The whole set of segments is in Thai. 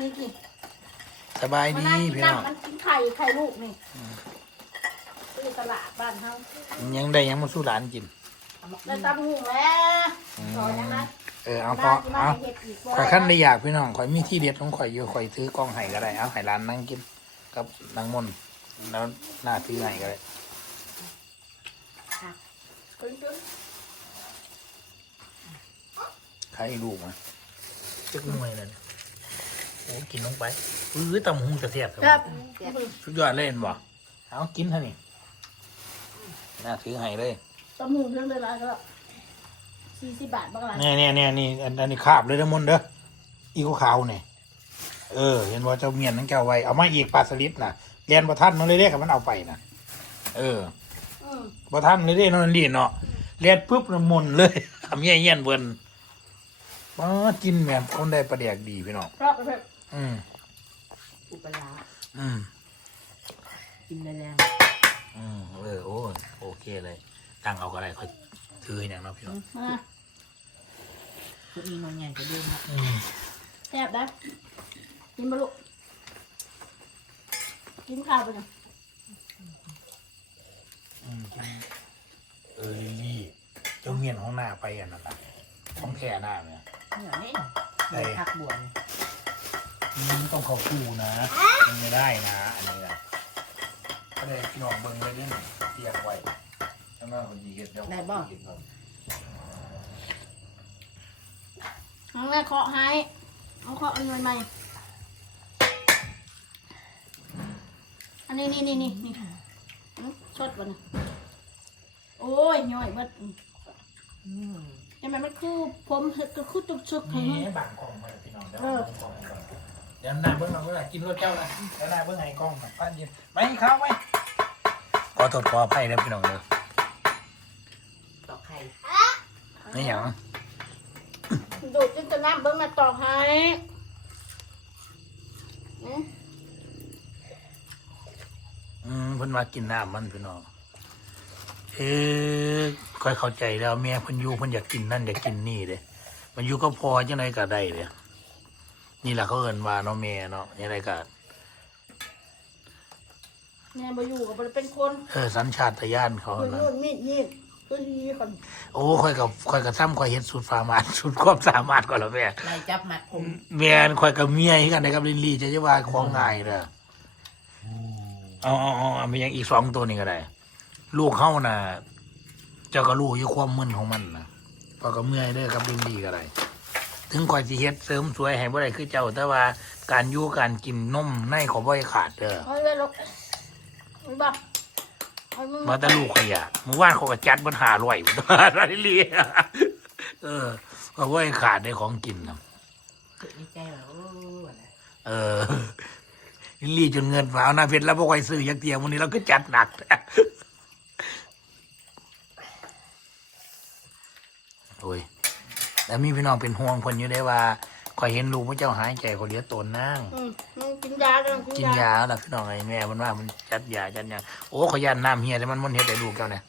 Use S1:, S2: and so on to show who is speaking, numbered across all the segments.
S1: นี่กิน
S2: สบาย
S1: มัน
S2: ดี
S1: นั่งกิน
S2: พี่น้อง
S1: น้ำมันกินไข่ไข่ลูกนี่ซื้อตลาดบ้านเขา
S2: ยังได้ยังมาสู้หลานกิน
S1: ได้ตำหูแล้ว
S2: อื
S1: ต่อยัง
S2: ม
S1: ไง
S2: เออเอาพ
S1: น่า
S2: อ
S1: กินมา
S2: เอา
S1: เห็ดอีก
S2: ข่อยขั้นได้อยากพี่น้องข่อยมีที่เด็ดของข่อยอยู่ข่อยซื้อกล้องไห้ก็ได้เอาไห้ร้านนั่งกินกับนางมนต์แล้วหน้าซื้อไห้ก็ได้
S1: ตึ้งตึ้ง
S2: ใครลูกมาจึกหน่วยเลย โอ้กินลงไปอื้อตำหุงจะเสียบ
S1: ครับ
S2: สุดยอดเลยเห็นบ่เอากินเท่านี้หน้าซื้อไห้เลย
S1: ตำหูเรื่องเวลาก็สี่สิบบาทบ้างละ
S2: เนี่ยเนี่ยเนี่ยนี่อันอันนี้คาบเลยนะมนต์เด้ออีกขาวๆเนี่ยเออ เห็นว่าเจ้าเมียนนั่งแก้วไว้เอามาอีกปลาสลิดน่ะเรียนประทันมันเลยเรียกมันเอาไปน่ะ เออ
S1: อืม
S2: ประทันเลยเรียกนอนดีเนาะเรียนปุ๊บน้ำมนต์เลยทำเงี้ยเงี้ยนเบิ่นมากินแม่นคนได้ประเดียกดีพี่น้อง
S1: เพราะแบบ
S2: อืม
S3: อุปลา
S2: อืม
S3: กินแรง
S2: อืมเออโอ้ยโอเคเลยตั้งเอาก็ได้ค่อยถืออย่างเนาะพี่น้อง
S1: มา
S3: ๆตัวนี้นอนใหญ่ก็ดูนะ
S2: อืม
S1: แซ่บได้กินบะลุกินข้าวไปหน่อย
S2: อืมเออลิลลี่เจ้าเมียนของหน้าไปอะนั่นน่ะของแค่หน้าเนี่ย
S3: เหนือนี่
S2: ได้
S3: ผักบวช
S2: อืมต้องเขาคู่นะมันไม่ได้นะ อันนี้นะก็เลยพี่น้องเบิ่งเลยเนี่ยเตรียมไว้ข้างหน้าคนดีเห็ดเดี๋ยวเห็ดครับ
S1: เอาแม่เคาะให้เอาเคาะอันใหม่ๆอันนี้นี่นี่นี่นี่อืมชดวะนะโอ้ยย่อยเบิดอืม
S3: อืม
S1: เห็นไหมมันคือผมเห็ดก็คือตุกชุกๆให้
S2: นี่
S1: มัน
S2: บางกล้องมาเลยพี่น้องเดี๋ยว ดี๋ยวหน้าเบิ่งเอาเวลากินรสเจ้านะเดี๋ยวหน้าเบิ่งให้กล้องมาป้านเย็นไม่เข้าไหมขอโทษขออภัยนะพี่น้องเด้อ
S3: ตอกไข่
S2: นี่หยัง
S1: ดูดจนจะน้ำเบิ้งมาต่อให้อืม
S2: อืมเพิ่นมากินน้ำมันพี่น้องเออค่อยเข้าใจแล้วแม่เพิ่นอยู่เพิ่นอยากกินนั่นอยากกินนี่เด้มันอยู่ก็พอจังไดก็ได้เด้ นี่แหละเขาเอิ้นว่าเนาะแม่เนาะยังไงก็
S1: แม่มาอยู่กับมันเป็นคน
S2: เออสัญชาตญาณเขา
S1: คน
S2: นะ
S1: นู่นมีดมีดตัวดีคน
S2: โอ้ค่อยกับค่อยกับซ้ำค่อยเฮ็ดสุดฟาร์มานสุดความสามารถก่อนแล้วแม่
S3: ไล่จับมัดผม
S2: แม่นค่อยกับเมียคือกันนะครับลิลลี่จะจะว่าของง่ายเด้อเอาเอาเอาเอามีอย่างอีกสองตัวนี่ก็ได้ ลูกเขาน่ะเจ้าก็รู้อยู่ความมึนของมันนะพอกับเมื่อยเด้อกับลิลลี่ก็ได้ ถึงค่อยสิเฮ็ดเสริมสวยให้บ่ได้คือเจ้า แต่ว่าการอยู่การกินนมในเขอบ่ให้ขาดเด้อ
S1: เอาเลยลูกมึงบ้าเอามึง
S2: มาแต่ลูกขยะเมื่อวานเขาก็จัดปัญหาร่อยอะไรเรียเออเพราะว่าขาดในของกินนะ
S3: เกิดในใจว่าโอ้วนะ
S2: เออลิลลี่จนเงินฝาเอาหน้าเพชรแล้วพวกไอ้ซื้อยักเตียมวันนี้เราก็จัดหนัก โอ้ย แล้วมีพี่น้องเป็นห่วงคนอยู่ได้ว่าคอยเห็นลูกพระเจ้าหายใจคนเดียวตนนั่ง
S1: อืมมึงกินยากัน
S2: กินยาแล้วพี่น้องไอ้แม่มันว่ามันจัดยาจัดยาโอ้ขอยยานน้ำเฮียแต่มันมันเฮ็ดได้ลูกเจ้าเนี่ย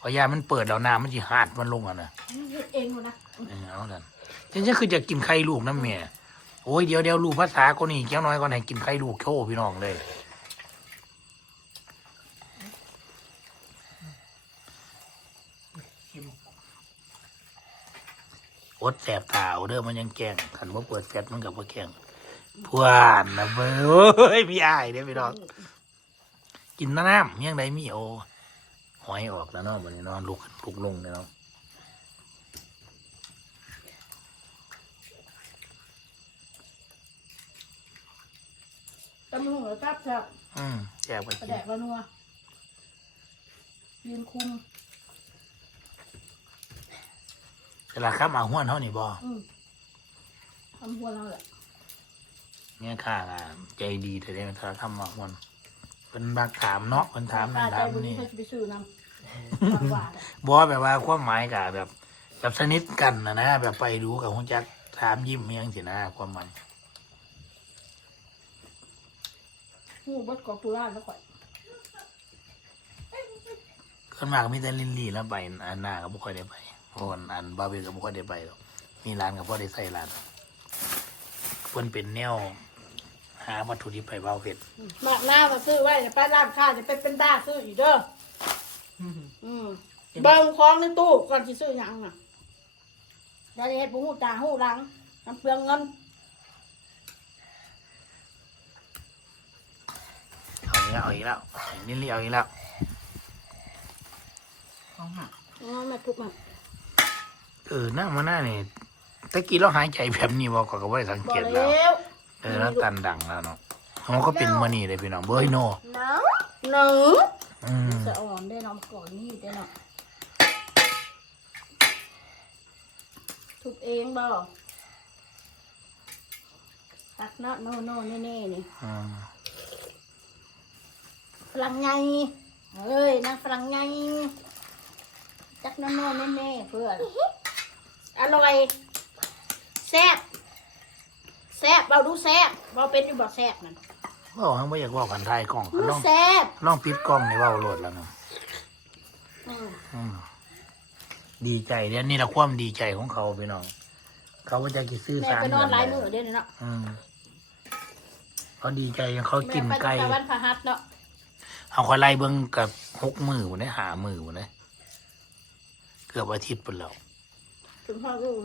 S2: ขอยยามันเปิดแล้วน้ำมันจีหาดมันลงอะนะ
S1: มึงเฮ็ดเองหมดนะ
S2: เออเอาดันฉันจะคือจะกินไข่ลูกน้ำเมียโอ้ยเดี๋ยวเดี๋ยวลูกภาษาคนนี้เจ้าน้อยก่อนให้กินไข่ลูกโชว์พี่น้องเลย อดแสบตาเอาเด้อมันยังแกล้งขันว่าเปิดแฟตมันกับว่าแกล้งพวานนะเบ้อโอ้ยพี่อายเด้อพี่น้องกินน้ำยังไดมีโอหอยออกแล้วเนาะวันนี้เนาะลุกลุกลงเนี่ยเนาะ
S1: ตำหูแล้วจับจับ
S2: อืมแจกไป
S1: กระ
S2: กิน
S1: แดกละนัวยืนคุม
S2: เวลาข้ามเอาห้วนเท่านี่บ่
S1: อืมทำหัวเราแหละ
S2: เนี่ยข้าอะใจดีแต่เดี๋ยวถ้าข้ามเอาห้วนเป็นบักถามเนาะเป็นถามนั่น
S1: ใจ
S2: ถาม
S1: วันนี้
S2: นี่
S1: เขาจะไปซื้อน้ำหวานๆอะ
S2: บ่แบบว่าความหมายกับแบบแบบสนิทกันนะนะแบบไปดูกับหุ่นจักถามยิ้มเมียงสินะความหมาย
S1: หูบดกอกตุลาแล้วข่อย
S2: ขึ้นมากมีแต่ลินลี่แล้วไปอันหน้าก็บ่ค่อยได้ไป เพราะว่าอันบาเบลก็บ่ค่อยได้ไปหรอกมีร้านก็พอได้ใส่ร้านเพิ่นเป็นแนว หาวัตถุดิบไปเบาเผ็ด
S1: หมากหน้ามาซื้อไว้จะไปร้านค้าจะเป็นเป็นบ้าซื้ออีกเด้ออืมเบิ่งของในตู้ก่อนที่ซื้อหยังน่ะได้เฮ็ดบุหูตาหูหลังน้ำเปลืองเงิน
S2: เอาอีกแล้วเอาอีกแล้วนี่เรียกอีกแล้ว
S3: ของหัก
S1: อ๋อแม่ทุกมา
S2: เออหน้ามาหน้านี่ตะกี้เราหายใจแบบนี้บอกก็ไม่ได้สัง
S1: บอ
S2: เก
S1: ก
S2: ต
S1: แล้
S2: แล้ว
S1: ว
S2: เออแล้วตันดังแล้วเนาะเขาก็เป็นมานี่เลยพี่น้องเบอร์โน
S1: หนังหนัง
S2: อืม
S1: จะอ่อนได้น้ำก่อนนี่ได้เนาะทุกเองบ่ตักเนาะโน่โน่แน่ๆนี่
S2: อืม
S1: ฝรั่งไงเฮ้ยนางฝรั่งไงจักโน่โน่แน่ๆเพื่อน อร่อยแซ่บแซ่บเบาดูแซ่บเบาเป็นอยู่บ่แซ่บนั่น
S2: บอกให้ไม่อยากบอกกันไทายกล้องลอง
S1: แซ่บ
S2: ลองปิดกล้องในเว้าโหลดแล้วเนาะ
S1: อืม
S2: อืมดีใจเนี่ยนี่แหละความดีใจของเขาพี่น้องเขาว่าจะกินซื้อ
S1: แม่
S2: สาร
S1: ไปนอนหลายมื้อ
S2: เดื
S1: เดี๋ยวนี้เนาะ
S2: อืมเขาดีใจเขากิน
S1: แม่ไป
S2: ไก่
S1: ตั้งแต่วันพฤหัสเนาะ
S2: เอาคอยไล่เบิ้งกับหกมือวันนี้หามือวันนี้เกือบอาทิตย์ไปแล้ว
S1: ถึงพ่อลูก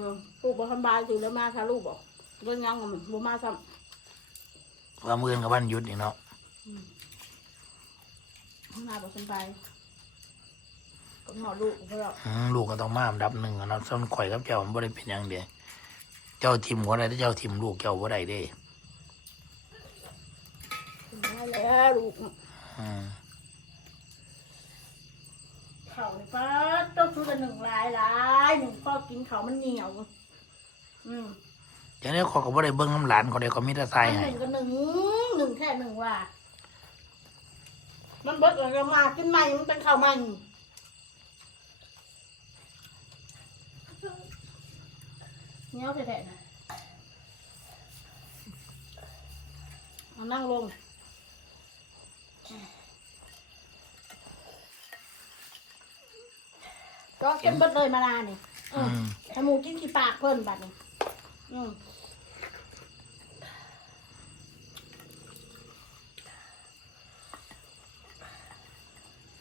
S1: ลูกบ่สำบายอยู่แล้วมาถ้าลูกบอกเรื่องยังมันบ่มาซ้
S2: ว่ามืออนกับวันหยุดนี่เนาะำ
S1: มาบ่สำบายก็หมอลูกเพราะเรา
S2: อืมลูกก็ต้องมาอันดับหนึ่งอะเนาะส่วนข่อยกับเจ้ามันบ่ได้เป็นอย่างเดียวเจ้าทิมก็ได้แต่เจ้าทิมลูกเจ้าบ่ได้เด้
S1: ได้แล้วลูก
S2: อืม
S1: เขานี่ป้าต้องซื้อละหนึ่งลายลายหนึ่งพ่อกินเขามันเหนียว อืม
S2: อย่างนี้เขาก็บ่ได้เบิ้งน้ำหลานเขาได้เขามีแต่ทราย
S1: ห
S2: ให้
S1: นึ่งก็หนึ่งหนึ่งแค่หนึ่งว่า มันเบิดแล้วก็มากินใหม่มันเป็นข้าวใหม่เนี้ยแท้ๆนะเอานั่งลง ก็กินเบิดเลยมานานนี่อื
S2: อื
S1: ม
S2: ม
S1: ให้หมูกินขี้ปากเพิ่นบัดนี้อืม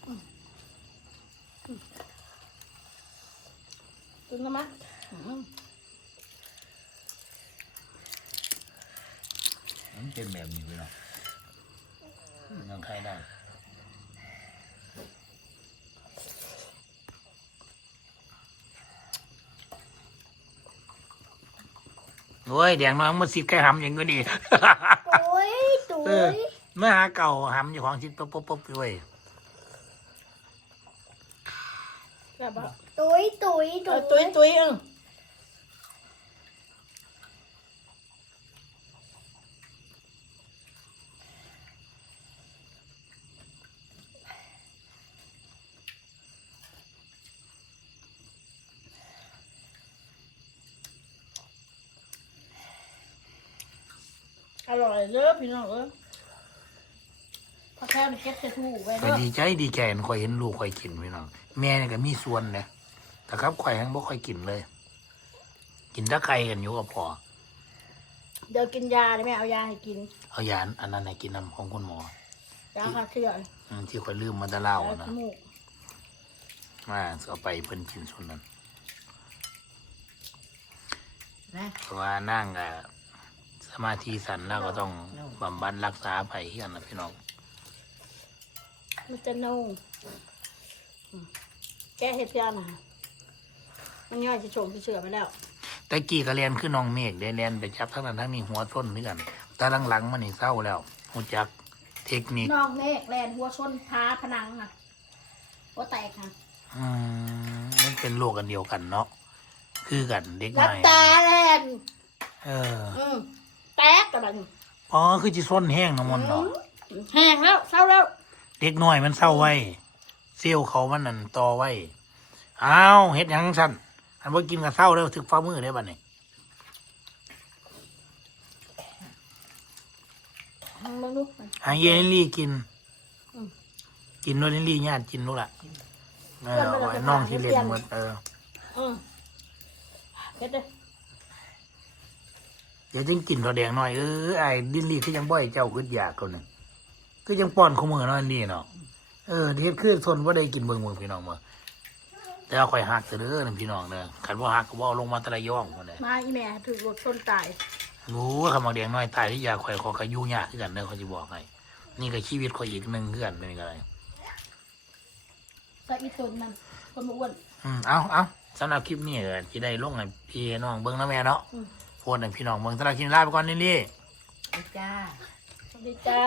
S1: อืมอืมกินแล้วมั้ยอืม
S2: มันเป็นแบบนี้พี่น้องยังใครได้ โอ้ยแดงน้อยมันสิใกล้หำอย่างก็ดี
S1: โอ้ยตุ๋
S2: เออยเมื่อหาเก่าหำอยู่ของชิดปุ๊บปุ๊บปุ๊บด้วย
S1: แบบว่า
S4: ตุ้ยตุ้ย
S1: เออตุ๋ยตุ๋ยเออ อร่อยเด้อพี่น้องเอ้ยพอแค่ไปเก็บใส่ถุงไว้
S2: ก็
S1: เด้อ
S2: ดีใจดีใจข่อยเห็นลูกข่อยกินพี่น้องแม่นี่ก็มีส่วนเนี่ยแต่ครับข่อยยังบ่ค่อยกินเลย กินแตะไคร้กันอยู่ก็พอ
S1: เดี๋ยวกินยาได้ไหมเอายาให้กิน
S2: เอายาอันนั้นให้กินนำของคุณหมอยา
S1: ฆ่าเชื้อ
S2: อืมที่ข่อยลืมมาแตะเล่ายานะ
S1: จมูก
S2: มาเอาไปเพิ่นกินส่วนนั้น
S3: นะ
S2: เพราะว่านั่งกับส มาธิสั้นแล้วก็ต้องบำบัดรักษาไปเฮียนนะพี่น้อง
S1: มันจะนุ่งอืมแกเห็ดยานะมันย่อยจะโฉมจะเชื่อไปแล้ว
S2: แต่กี้ก็เรียนขึ้นน้องเมฆได้เรียนไปจับทั้งนั้นทั้งนี้หัวส้นนี่กัน แต่หลังๆมันนี่เศร้าแล้วหูจักเทคนิค
S1: นอกเมฆแลนหัวชนพาผนังอะหัวแตกค่ะ
S2: อืมมันเป็นโรคกันเดียวกันเนาะคือกันเด็ก
S1: รั
S2: น้
S1: บ
S2: อย
S1: ตาแลน
S2: เออ
S1: อืม แตกกระดัน
S2: อ๋อคือจิส้นแห้งนะมันเนาะ
S1: อืมแห้งแล้วเศร้าแล้ว
S2: เด็กน้อยมันเศร้าไว้เซลล์เขามันนั่นต่อไว้อ้าวเฮ็ดหยังสั่นอันว่ากินกับเศร้าแล้วถึกฟ้ามือได้บัดนี้
S1: มึงดู
S2: หาเยลินลี่กิน
S1: อืม
S2: กินโนลินลี่ญาติกินนู่นแหละเออเอาไว้น้องที่เล่นหมดเออ
S1: อืมเด็ดเด้ อ
S2: ดี๋ยวจึงกินตัวแดงหน่อยเออไอ้ดินลีคือยังบ่อยเจ้าขึ้นอยากคนหนึ่งก็ยังป้อนขมือเนาะอันนี่เนาะเออเฮ็ดคือทนว่าได้กินเบิ่งเบิ่งพี่น้องมาแต่ว่าข่อยหักเด้อนั่นพี่น้องเด้อขันว่าหักก็บ่เอาลงมาแตะละย่องคนเด้อ
S1: มาอีแม่ถือรถต้นตาย
S2: รู้ว่าคำว่าแดงน้อยตายที่ยาข่อยขอกระยุ่งยากคือกันเด้อเขาจะบอกให้นี่ก็ชีวิตข่อยอีกหนึ่งคือกันนี่ก็ได้
S1: ใส่อีต้นนั่นต้นมะอ้วน
S2: อืมเอาเอาสำหรับคลิปนี้ก็ที่ได้ลงให้พี่น้องเบิ่งนะแม่เนาะ
S1: อืม
S2: โพสต์ให้พี่น้องเบิ่งสำหรับคลิปนี้ลาไปก่อนนี่ลี่
S3: จ้า
S1: สวัสดีจ้า